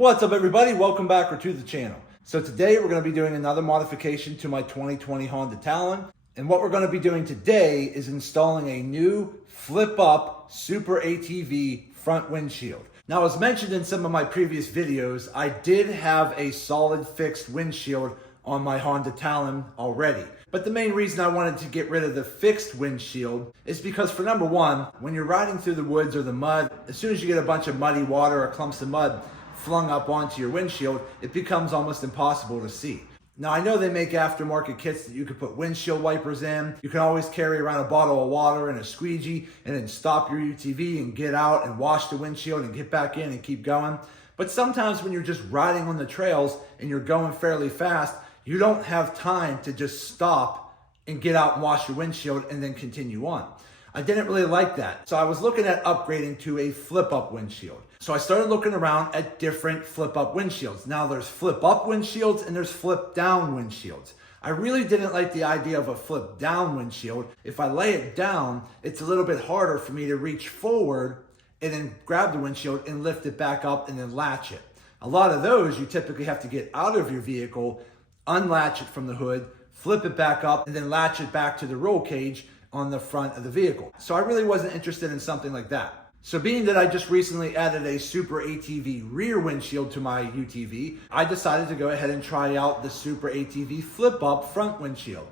What's up everybody? Welcome back to the channel. So today we're going to be doing another modification to my 2020 Honda Talon. And what we're going to be doing today is installing a new flip-up SuperATV front windshield. Now, as mentioned in some of my previous videos, I did have a solid fixed windshield on my Honda Talon already. But the main reason I wanted to get rid of the fixed windshield is because, for number one, when you're riding through the woods or the mud, as soon as you get a bunch of muddy water or clumps of mud flung up onto your windshield, it becomes almost impossible to see. Now, I know they make aftermarket kits that you can put windshield wipers in. You can always carry around a bottle of water and a squeegee and then stop your UTV and get out and wash the windshield and get back in and keep going. But sometimes when you're just riding on the trails and you're going fairly fast, you don't have time to just stop and get out and wash your windshield and then continue on. I didn't really like that. So I was looking at upgrading to a flip-up windshield. So I started looking around at different flip-up windshields. Now there's flip-up windshields and there's flip-down windshields. I really didn't like the idea of a flip-down windshield. If I lay it down, it's a little bit harder for me to reach forward and then grab the windshield and lift it back up and then latch it. A lot of those you typically have to get out of your vehicle, unlatch it from the hood, flip it back up, and then latch it back to the roll cage on the front of the vehicle. So I really wasn't interested in something like that. So being that I just recently added a SuperATV rear windshield to my UTV, I decided to go ahead and try out the SuperATV flip-up front windshield.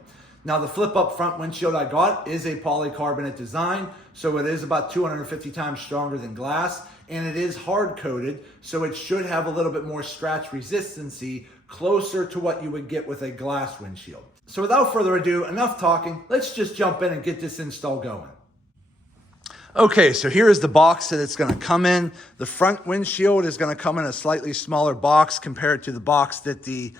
Now the flip-up front windshield I got is a polycarbonate design, so it is about 250 times stronger than glass, and it is hard-coated, so it should have a little bit more scratch resistancy, closer to what you would get with a glass windshield. So without further ado, enough talking, let's just jump in and get this install going. Okay, so here is the box that it's going to come in. The front windshield is going to come in a slightly smaller box compared to the box that the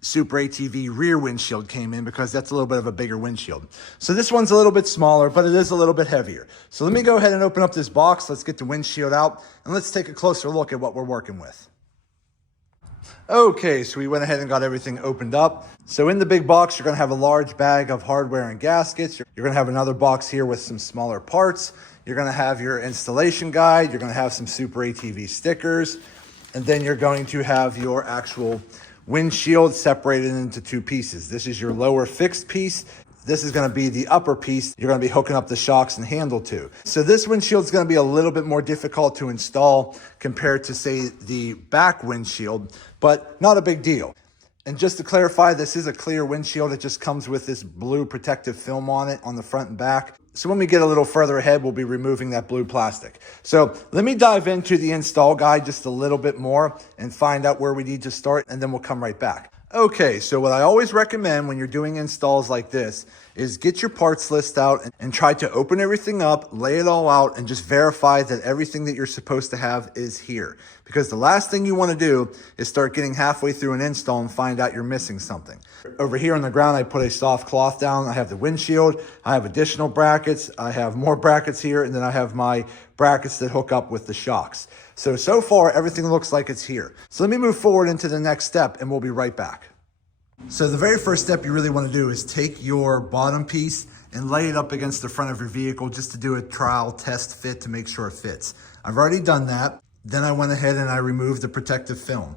SuperATV rear windshield came in, because that's a little bit of a bigger windshield. So this one's a little bit smaller, but it is a little bit heavier. So let me go ahead and open up this box. Let's get the windshield out and let's take a closer look at what we're working with. Okay, so we went ahead and got everything opened up. So in the big box, you're going to have a large bag of hardware and gaskets. You're going to have another box here with some smaller parts. You're going to have your installation guide. You're going to have some SuperATV stickers. And then you're going to have your actual windshield separated into two pieces. This is your lower fixed piece. This is going to be the upper piece you're going to be hooking up the shocks and handle to. So this windshield is going to be a little bit more difficult to install compared to, say, the back windshield, but not a big deal. And just to clarify, this is a clear windshield. It just comes with this blue protective film on it on the front and back. So when we get a little further ahead, we'll be removing that blue plastic. So let me dive into the install guide just a little bit more and find out where we need to start, and then we'll come right back. Okay, so what I always recommend when you're doing installs like this is get your parts list out and try to open everything up, lay it all out, and just verify that everything that you're supposed to have is here. Because the last thing you want to do is start getting halfway through an install and find out you're missing something. Over here on the ground, I put a soft cloth down. I have the windshield. I have additional brackets. I have more brackets here, and then I have my brackets that hook up with the shocks. So far, everything looks like it's here. So let me move forward into the next step, and we'll be right back. So the very first step you really want to do is take your bottom piece and lay it up against the front of your vehicle just to do a trial test fit to make sure it fits. I've already done that. Then I went ahead and I removed the protective film.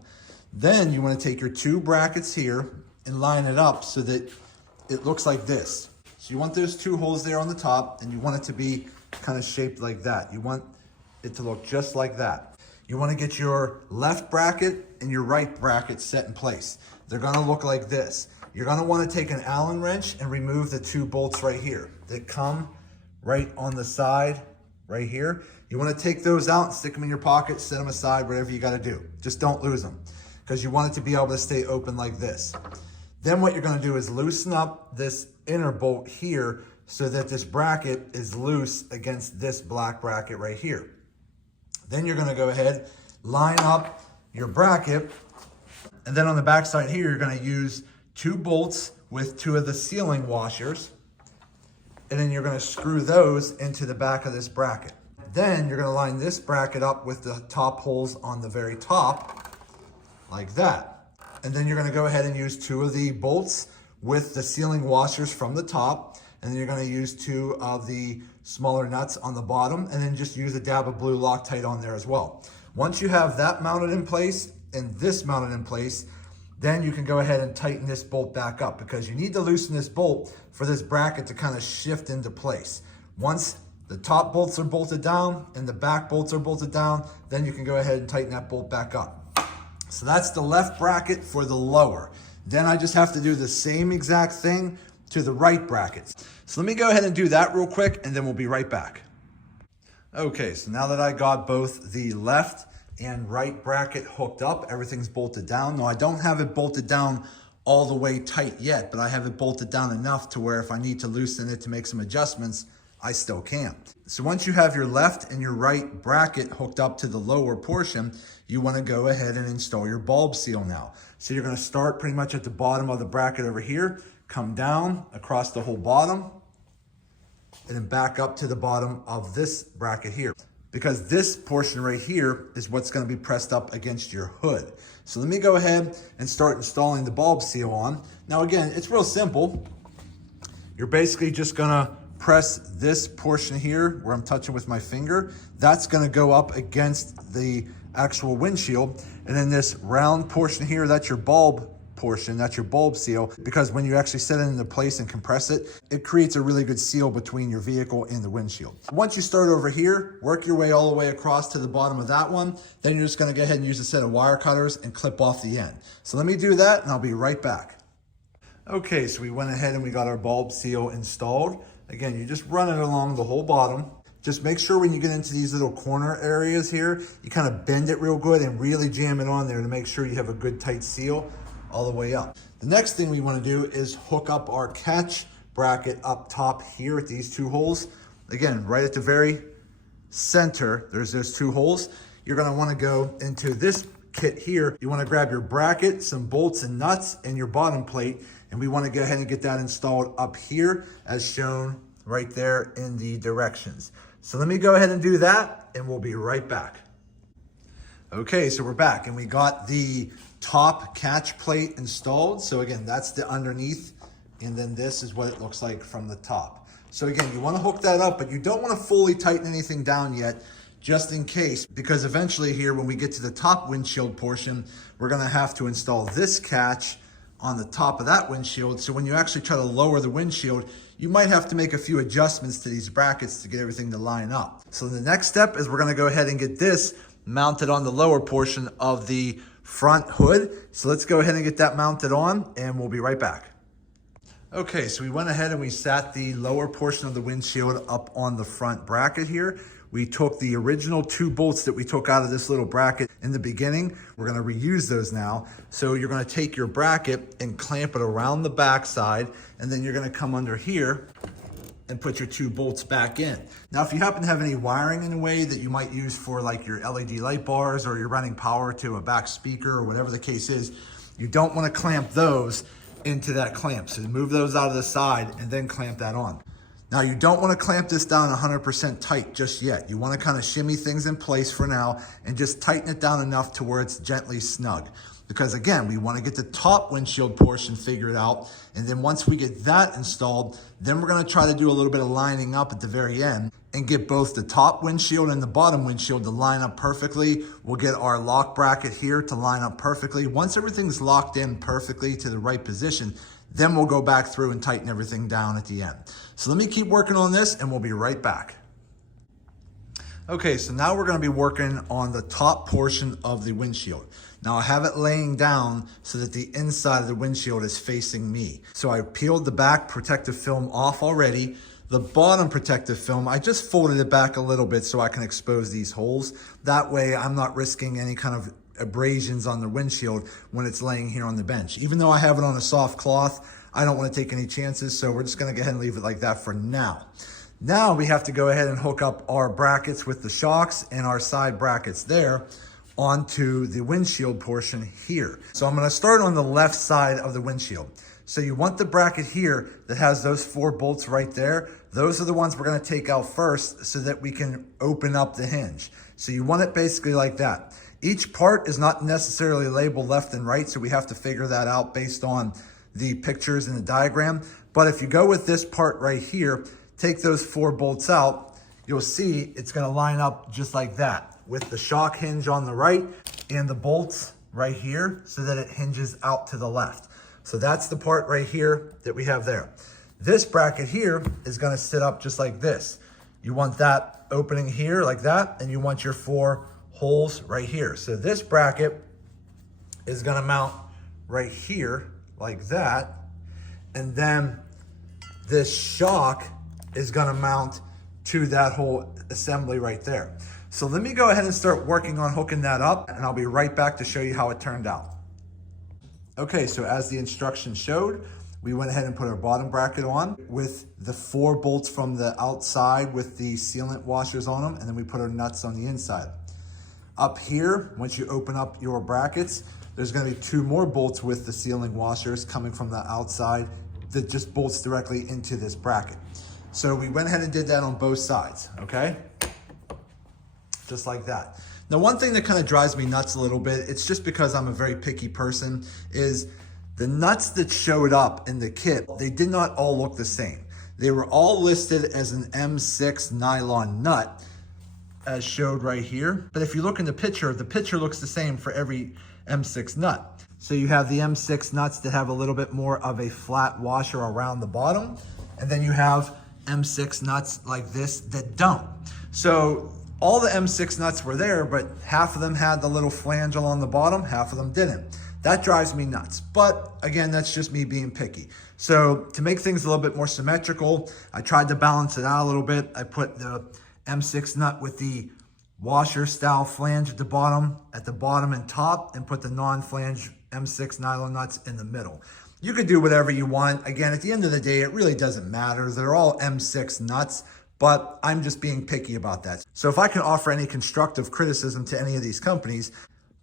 Then you want to take your two brackets here and line it up so that it looks like this. So you want those two holes there on the top, and you want it to be kind of shaped like that. You want it to look just like that. You want to get your left bracket and your right bracket set in place. They're going to look like this. You're going to want to take an Allen wrench and remove the two bolts right here that come right on the side right here. You want to take those out and stick them in your pocket, set them aside, whatever you got to do. Just don't lose them, because you want it to be able to stay open like this. Then what you're going to do is loosen up this inner bolt here so that this bracket is loose against this black bracket right here. Then you're going to go ahead, line up your bracket, and then on the back side here, you're going to use two bolts with two of the sealing washers, and then you're going to screw those into the back of this bracket. Then you're going to line this bracket up with the top holes on the very top, like that. And then you're going to go ahead and use two of the bolts with the sealing washers from the top, and then you're going to use two of the smaller nuts on the bottom, and then just use a dab of blue Loctite on there as well. Once you have that mounted in place and this mounted in place, then you can go ahead and tighten this bolt back up, because you need to loosen this bolt for this bracket to kind of shift into place. Once the top bolts are bolted down and the back bolts are bolted down, then you can go ahead and tighten that bolt back up. So that's the left bracket for the lower. Then I just have to do the same exact thing to the right brackets. So let me go ahead and do that real quick, and then we'll be right back. Okay, so now that I got both the left and right bracket hooked up, everything's bolted down. Now I don't have it bolted down all the way tight yet, but I have it bolted down enough to where if I need to loosen it to make some adjustments, I still can. So once you have your left and your right bracket hooked up to the lower portion, you want to go ahead and install your bulb seal now. So you're going to start pretty much at the bottom of the bracket over here, come down across the whole bottom, and then back up to the bottom of this bracket here, because this portion right here is what's going to be pressed up against your hood. So let me go ahead and start installing the bulb seal on. Now again, it's real simple. You're basically just going to press this portion here where I'm touching with my finger. That's going to go up against the actual windshield, and then this round portion here, that's your bulb portion, that's your bulb seal, because when you actually set it into place and compress it, it creates a really good seal between your vehicle and the windshield. Once you start over here, work your way all the way across to the bottom of that one, then you're just going to go ahead and use a set of wire cutters and clip off the end. So let me do that and I'll be right back. Okay, so we went ahead and we got our bulb seal installed. Again, you just run it along the whole bottom. Just make sure when you get into these little corner areas here, you kind of bend it real good and really jam it on there to make sure you have a good tight seal all the way up. The next thing we want to do is hook up our catch bracket up top here at these two holes. Again, right at the very center, there's those two holes. You're going to want to go into this kit here. You want to grab your bracket, some bolts and nuts, and your bottom plate, and we want to go ahead and get that installed up here as shown right there in the directions. So let me go ahead and do that, and we'll be right back. Okay, so we're back, and we got the top catch plate installed. So again, that's the underneath, and then this is what it looks like from the top. So again, you want to hook that up, but you don't want to fully tighten anything down yet, just in case, because eventually here, when we get to the top windshield portion, we're going to have to install this catch on the top of that windshield. So when you actually try to lower the windshield, you might have to make a few adjustments to these brackets to get everything to line up. So the next step is we're going to go ahead and get this mounted on the lower portion of the front hood. So let's go ahead and get that mounted on, and we'll be right back. Okay, so we went ahead and we sat the lower portion of the windshield up on the front bracket here. We took the original 2 bolts that we took out of this little bracket in the beginning. We're going to reuse those now. So you're going to take your bracket and clamp it around the back side, and then you're going to come under here and put your 2 bolts back in. Now, if you happen to have any wiring in a way that you might use for like your LED light bars, or you're running power to a back speaker, or whatever the case is, you don't want to clamp those into that clamp. So move those out of the side and then clamp that on. Now, you don't want to clamp this down 100% tight just yet. You want to kind of shimmy things in place for now and just tighten it down enough to where it's gently snug. Because again, we want to get the top windshield portion figured out. And then once we get that installed, then we're going to try to do a little bit of lining up at the very end and get both the top windshield and the bottom windshield to line up perfectly. We'll get our lock bracket here to line up perfectly. Once everything's locked in perfectly to the right position, then we'll go back through and tighten everything down at the end. So let me keep working on this, and we'll be right back. Okay, so now we're going to be working on the top portion of the windshield. Now I have it laying down so that the inside of the windshield is facing me. So I peeled the back protective film off already. The bottom protective film, I just folded it back a little bit so I can expose these holes. That way I'm not risking any kind of abrasions on the windshield when it's laying here on the bench. Even though I have it on a soft cloth, I don't want to take any chances, so we're just going to go ahead and leave it like that for now. Now we have to go ahead and hook up our brackets with the shocks and our side brackets there onto the windshield portion here. So I'm going to start on the left side of the windshield. So you want the bracket here that has those 4 bolts right there. Those are the ones we're going to take out first so that we can open up the hinge. So you want it basically like that. Each part is not necessarily labeled left and right, so we have to figure that out based on the pictures in the diagram. But if you go with this part right here, take those 4 bolts out, you'll see it's gonna line up just like that with the shock hinge on the right and the bolts right here so that it hinges out to the left. So that's the part right here that we have there. This bracket here is gonna sit up just like this. You want that opening here like that, and you want your 4 holes right here. So this bracket is gonna mount right here like that, and then this shock is gonna mount to that whole assembly right there. So let me go ahead and start working on hooking that up, and I'll be right back to show you how it turned out. Okay, so as the instructions showed, we went ahead and put our bottom bracket on with the 4 bolts from the outside with the sealant washers on them, and then we put our nuts on the inside. Up here, once you open up your brackets, there's gonna be 2 more bolts with the sealing washers coming from the outside that just bolts directly into this bracket. So we went ahead and did that on both sides, okay? Just like that. Now, one thing that kind of drives me nuts a little bit, it's just because I'm a very picky person, is the nuts that showed up in the kit, they did not all look the same. They were all listed as an M6 nylon nut, as showed right here. But if you look in the picture looks the same for every M6 nut. So you have the M6 nuts that have a little bit more of a flat washer around the bottom, and then you have M6 nuts like this that don't. So all the M6 nuts were there, but half of them had the little flange on the bottom, half of them didn't. That drives me nuts. But again, that's just me being picky. So to make things a little bit more symmetrical, I tried to balance it out a little bit. I put the M6 nut with the washer style flange at the bottom and top, and put the non-flange M6 nylon nuts in the middle. You could do whatever you want. Again, at the end of the day, it really doesn't matter. They're all M6 nuts, but I'm just being picky about that. So if I can offer any constructive criticism to any of these companies,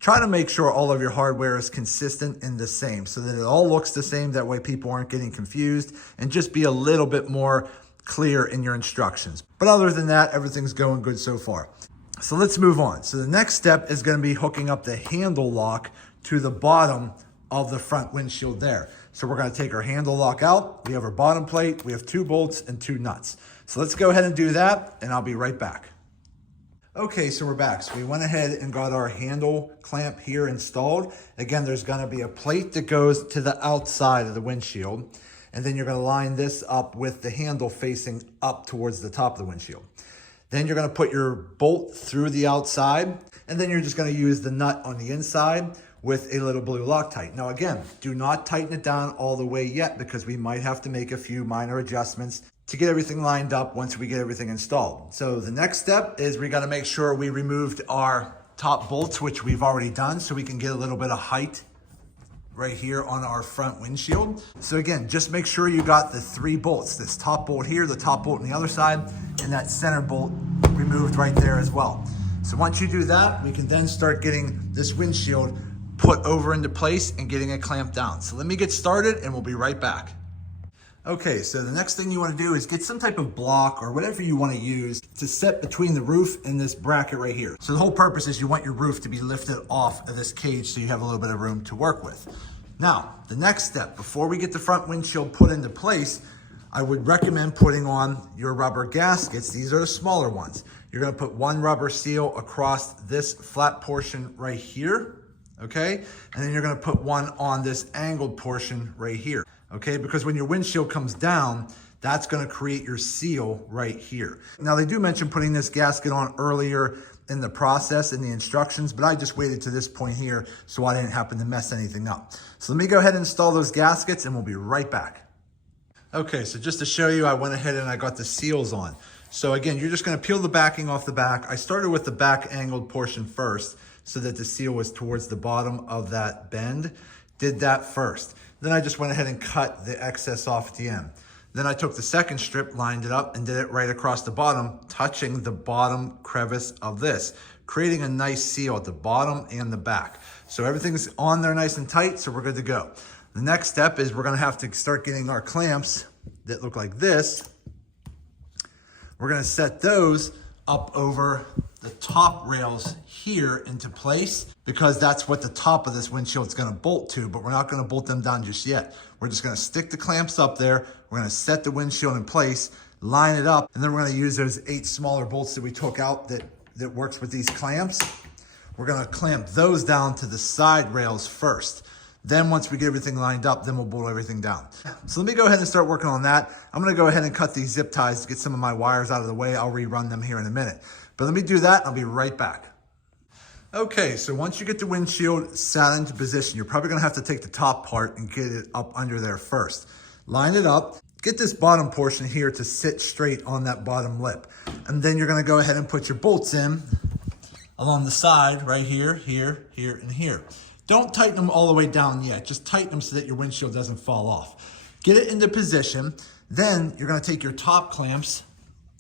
try to make sure all of your hardware is consistent and the same so that it all looks the same. That way people aren't getting confused, and just be a little bit more clear in your instructions. But other than that, everything's going good so far. So let's move on. So the next step is going to be hooking up the handle lock to the bottom of the front windshield there. So we're going to take our handle lock out. We have our bottom plate. We have 2 bolts and 2 nuts. So let's go ahead and do that, and I'll be right back. Okay, so we're back. So we went ahead and got our handle clamp here installed. Again, there's going to be a plate that goes to the outside of the windshield, and then you're going to line this up with the handle facing up towards the top of the windshield. Then you're going to put your bolt through the outside, and then you're just going to use the nut on the inside with a little blue Loctite. Now again, do not tighten it down all the way yet, because we might have to make a few minor adjustments to get everything lined up once we get everything installed. So the next step is we got to make sure we removed our top bolts, which we've already done, so we can get a little bit of height right here on our front windshield. So again, just make sure you got the 3 bolts, this top bolt here, the top bolt on the other side, and that center bolt removed right there as well. So once you do that, we can then start getting this windshield put over into place and getting it clamped down. So let me get started and we'll be right back. Okay, so the next thing you want to do is get some type of block or whatever you want to use to set between the roof and this bracket right here. So the whole purpose is you want your roof to be lifted off of this cage so you have a little bit of room to work with. Now, the next step, before we get the front windshield put into place, I would recommend putting on your rubber gaskets. These are the smaller ones. You're going to put 1 rubber seal across this flat portion right here. Okay, and then you're going to put 1 on this angled portion right here, okay, because when your windshield comes down, that's going to create your seal right here. Now, they do mention putting this gasket on earlier in the process in the instructions, but I just waited to this point here so I didn't happen to mess anything up. So let me go ahead and install those gaskets and we'll be right back. Okay, so just to show you, I went ahead and I got the seals on. So again, you're just going to peel the backing off the back. I started with the back angled portion first, so that the seal was towards the bottom of that bend. Did that first. Then I just went ahead and cut the excess off at the end. Then I took the second strip, lined it up, and did it right across the bottom, touching the bottom crevice of this, creating a nice seal at the bottom and the back. So everything's on there nice and tight, so we're good to go. The next step is we're gonna have to start getting our clamps that look like this. We're gonna set those up over the top rails here into place, because that's what the top of this windshield is going to bolt to, but we're not going to bolt them down just yet. We're just going to stick the clamps up there. We're going to set the windshield in place. line it up, and then we're gonna use those 8 smaller bolts that we took out that works with these clamps. We're gonna clamp those down to the side rails first. Then once we get everything lined up, then we'll bolt everything down. So let me go ahead and start working on that. I'm gonna go ahead and cut these zip ties to get some of my wires out of the way. I'll rerun them here in a minute. But let me do that, I'll be right back. Okay, so once you get the windshield sat into position, you're probably gonna have to take the top part and get it up under there first. Line it up, get this bottom portion here to sit straight on that bottom lip. And then you're gonna go ahead and put your bolts in along the side, right here, here, here, and here. Don't tighten them all the way down yet, just tighten them so that your windshield doesn't fall off. Get it into position, then you're gonna take your top clamps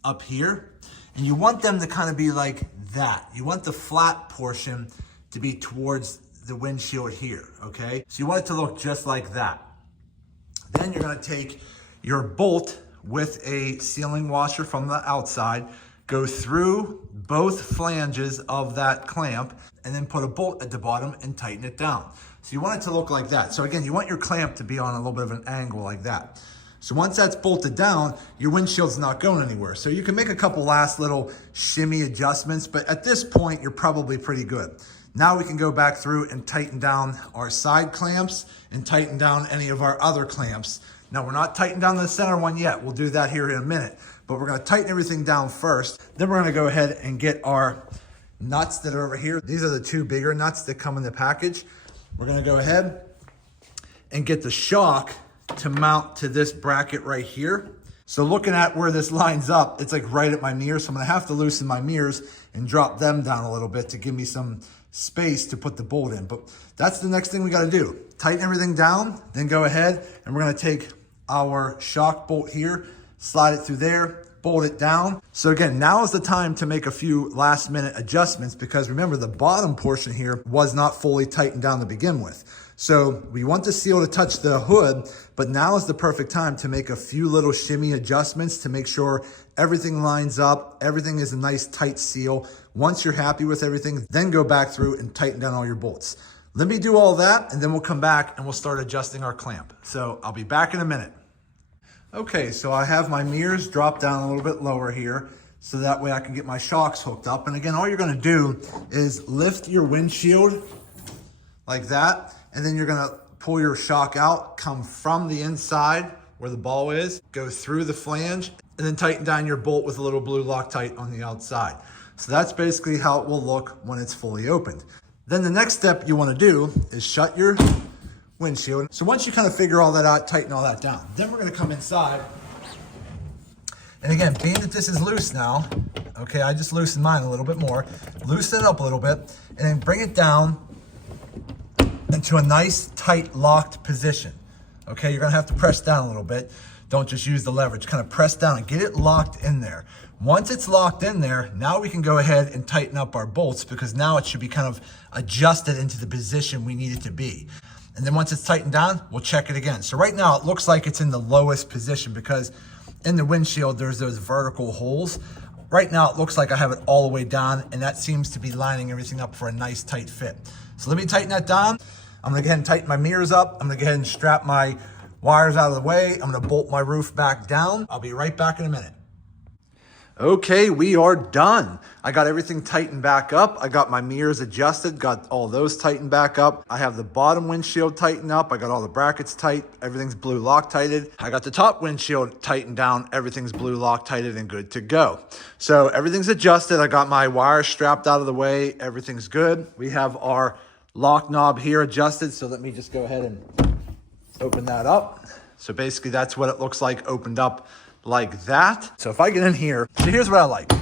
up here, and you want them to kind of be like that. You want the flat portion to be towards the windshield here, okay? So you want it to look just like that. Then you're gonna take your bolt with a sealing washer from the outside, go through both flanges of that clamp, and then put a bolt at the bottom and tighten it down. So you want it to look like that. So again, you want your clamp to be on a little bit of an angle like that. So once that's bolted down, your windshield's not going anywhere. So you can make a couple last little shimmy adjustments, but at this point, you're probably pretty good. Now we can go back through and tighten down our side clamps and tighten down any of our other clamps. Now we're not tightening down the center one yet. We'll do that here in a minute, but we're gonna tighten everything down first. Then we're gonna go ahead and get our nuts that are over here. These are the 2 bigger nuts that come in the package. We're gonna go ahead and get the shock to mount to this bracket right here. So looking at where this lines up, it's like right at my mirrors. So I'm gonna have to loosen my mirrors and drop them down a little bit to give me some space to put the bolt in. But that's the next thing we gotta do. Tighten everything down, then go ahead and we're gonna take our shock bolt here, slide it through there, bolt it down. So again, now is the time to make a few last minute adjustments because remember the bottom portion here was not fully tightened down to begin with. So we want the seal to touch the hood, but now is the perfect time to make a few little shimmy adjustments to make sure everything lines up, everything is a nice tight seal. Once you're happy with everything, then go back through and tighten down all your bolts. Let me do all that and then we'll come back and we'll start adjusting our clamp. So I'll be back in a minute. Okay, so I have my mirrors dropped down a little bit lower here so that way I can get my shocks hooked up. And again, all you're gonna do is lift your windshield like that, and then you're gonna pull your shock out, come from the inside where the ball is, go through the flange, and then tighten down your bolt with a little blue Loctite on the outside. So that's basically how it will look when it's fully opened. Then the next step you wanna do is shut your windshield. So once you kind of figure all that out, tighten all that down. Then we're gonna come inside. And again, being that this is loose now, okay, I just loosened mine a little bit more, loosen it up a little bit, and then bring it down into a nice, tight, locked position. Okay, you're gonna have to press down a little bit. Don't just use the leverage, kind of press down and get it locked in there. Once it's locked in there, now we can go ahead and tighten up our bolts because now it should be kind of adjusted into the position we need it to be. And then once it's tightened down, we'll check it again. So right now it looks like it's in the lowest position because in the windshield, there's those vertical holes. Right now it looks like I have it all the way down and that seems to be lining everything up for a nice tight fit. So let me tighten that down. I'm gonna go ahead and tighten my mirrors up. I'm gonna go ahead and strap my wires out of the way. I'm gonna bolt my roof back down. I'll be right back in a minute. Okay, we are done. I got everything tightened back up. I got my mirrors adjusted, got all those tightened back up. I have the bottom windshield tightened up. I got all the brackets tight. Everything's blue Loctited. I got the top windshield tightened down. Everything's blue Loctited and good to go. So everything's adjusted. I got my wires strapped out of the way. Everything's good. We have our lock knob here adjusted. So let me just go ahead and open that up. So basically that's what it looks like opened up like that. So if I get in here, so here's what I like.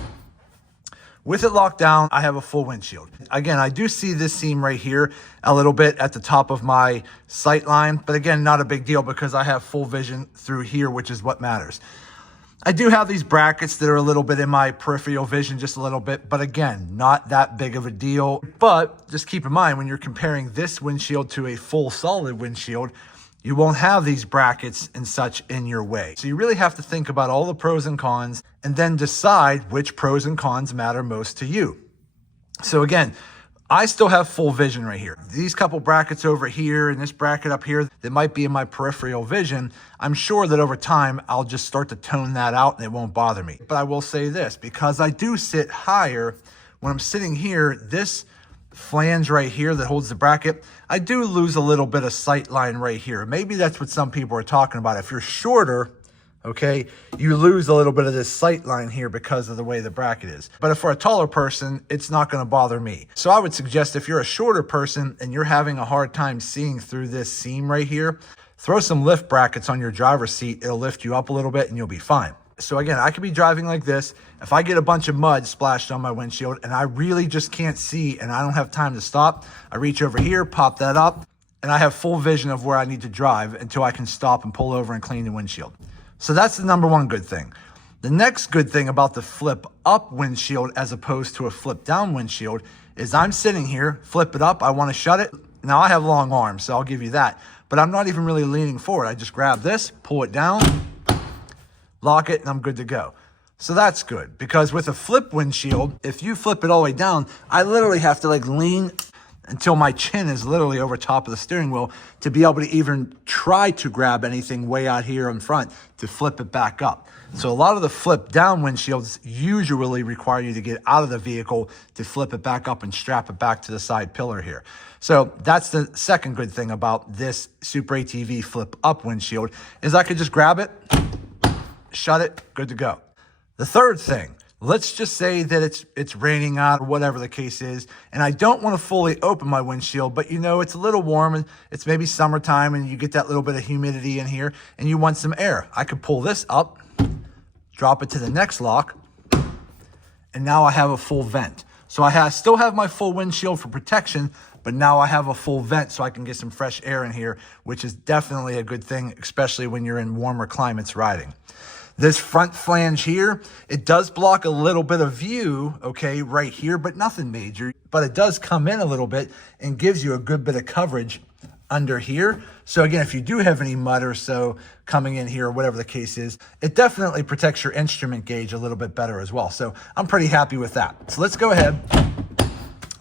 With it locked down, I have a full windshield. Again, I do see this seam right here a little bit at the top of my sight line, but again, not a big deal because I have full vision through here, which is what matters. I do have these brackets that are a little bit in my peripheral vision, just a little bit, but again, not that big of a deal. But just keep in mind, when you're comparing this windshield to a full solid windshield, you won't have these brackets and such in your way. So you really have to think about all the pros and cons and then decide which pros and cons matter most to you. So again, I still have full vision right here. These couple brackets over here and this bracket up here that might be in my peripheral vision, I'm sure that over time, I'll just start to tone that out and it won't bother me. But I will say this, because I do sit higher, when I'm sitting here, this flange right here that holds the bracket, I do lose a little bit of sight line right here. Maybe that's what some people are talking about. If you're shorter, okay, you lose a little bit of this sight line here because of the way the bracket is. But if for a taller person, it's not going to bother me. So I would suggest if you're a shorter person and you're having a hard time seeing through this seam right here, throw some lift brackets on your driver's seat. It'll lift you up a little bit and you'll be fine. So again, I could be driving like this. If I get a bunch of mud splashed on my windshield and I really just can't see and I don't have time to stop, I reach over here, pop that up, and I have full vision of where I need to drive until I can stop and pull over and clean the windshield. So that's the number one good thing. The next good thing about the flip up windshield as opposed to a flip down windshield is I'm sitting here, flip it up, I want to shut it. Now I have long arms, so I'll give you that. But I'm not even really leaning forward. I just grab this, pull it down, lock it, and I'm good to go. So that's good, because with a flip windshield, if you flip it all the way down, I literally have to like lean until my chin is literally over top of the steering wheel to be able to even try to grab anything way out here in front to flip it back up. So a lot of the flip down windshields usually require you to get out of the vehicle to flip it back up and strap it back to the side pillar here. So that's the second good thing about this SuperATV flip up windshield is I could just grab it, shut it, good to go. The third thing, let's just say that it's raining out or whatever the case is, and I don't want to fully open my windshield, but you know, it's a little warm and it's maybe summertime and you get that little bit of humidity in here and you want some air. I could pull this up, drop it to the next lock, and now I have a full vent. So I still have my full windshield for protection, but now I have a full vent so I can get some fresh air in here, which is definitely a good thing, especially when you're in warmer climates riding. This front flange here, it does block a little bit of view, okay, right here, but nothing major. But it does come in a little bit and gives you a good bit of coverage under here. So again, if you do have any mud or so coming in here or whatever the case is, it definitely protects your instrument gauge a little bit better as well. So I'm pretty happy with that. So let's go ahead,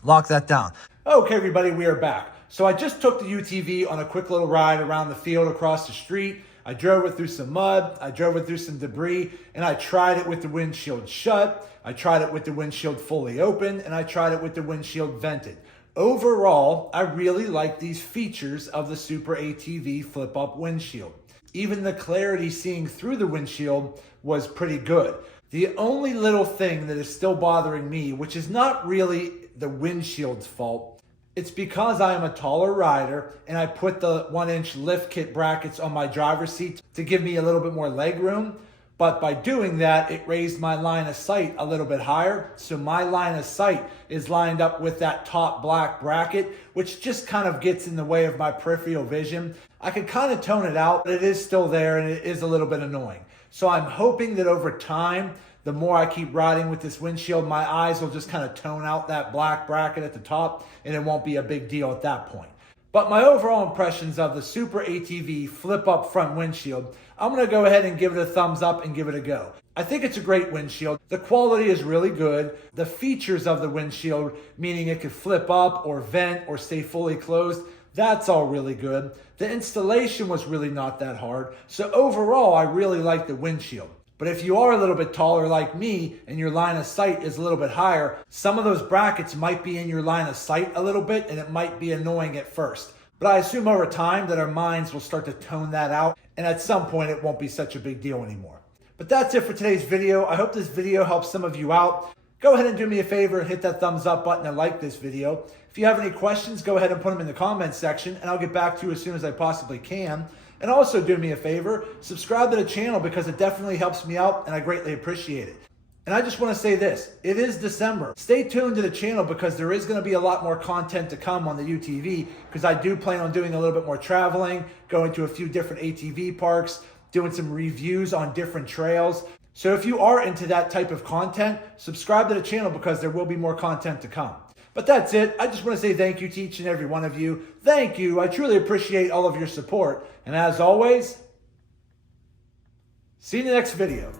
lock that down. Okay, everybody, we are back. So I just took the UTV on a quick little ride around the field across the street. I drove it through some mud, I drove it through some debris, and I tried it with the windshield shut, I tried it with the windshield fully open, and I tried it with the windshield vented. Overall, I really like these features of the SuperATV flip-up windshield. Even the clarity seeing through the windshield was pretty good. The only little thing that is still bothering me, which is not really the windshield's fault, it's because I am a taller rider and I put the 1-inch lift kit brackets on my driver's seat to give me a little bit more leg room. But by doing that, it raised my line of sight a little bit higher. So my line of sight is lined up with that top black bracket, which just kind of gets in the way of my peripheral vision. I can kind of tone it out, but it is still there and it is a little bit annoying. So I'm hoping that over time, the more I keep riding with this windshield, my eyes will just kind of tone out that black bracket at the top and it won't be a big deal at that point. But my overall impressions of the SuperATV flip-up front windshield, I'm going to go ahead and give it a thumbs up and give it a go. I think it's a great windshield. The quality is really good. The features of the windshield, meaning it could flip up or vent or stay fully closed, that's all really good. The installation was really not that hard. So overall, I really like the windshield. But if you are a little bit taller like me and your line of sight is a little bit higher, some of those brackets might be in your line of sight a little bit and it might be annoying at first. But I assume over time that our minds will start to tone that out and at some point it won't be such a big deal anymore. But that's it for today's video. I hope this video helps some of you out. Go ahead and do me a favor and hit that thumbs up button and like this video. If you have any questions, go ahead and put them in the comments section and I'll get back to you as soon as I possibly can. And also do me a favor, subscribe to the channel because it definitely helps me out and I greatly appreciate it. And I just want to say this, it is December. Stay tuned to the channel because there is going to be a lot more content to come on the UTV because I do plan on doing a little bit more traveling, going to a few different ATV parks, doing some reviews on different trails. So if you are into that type of content, subscribe to the channel because there will be more content to come. But that's it. I just want to say thank you to each and every one of you. Thank you. I truly appreciate all of your support. And as always, see you in the next video.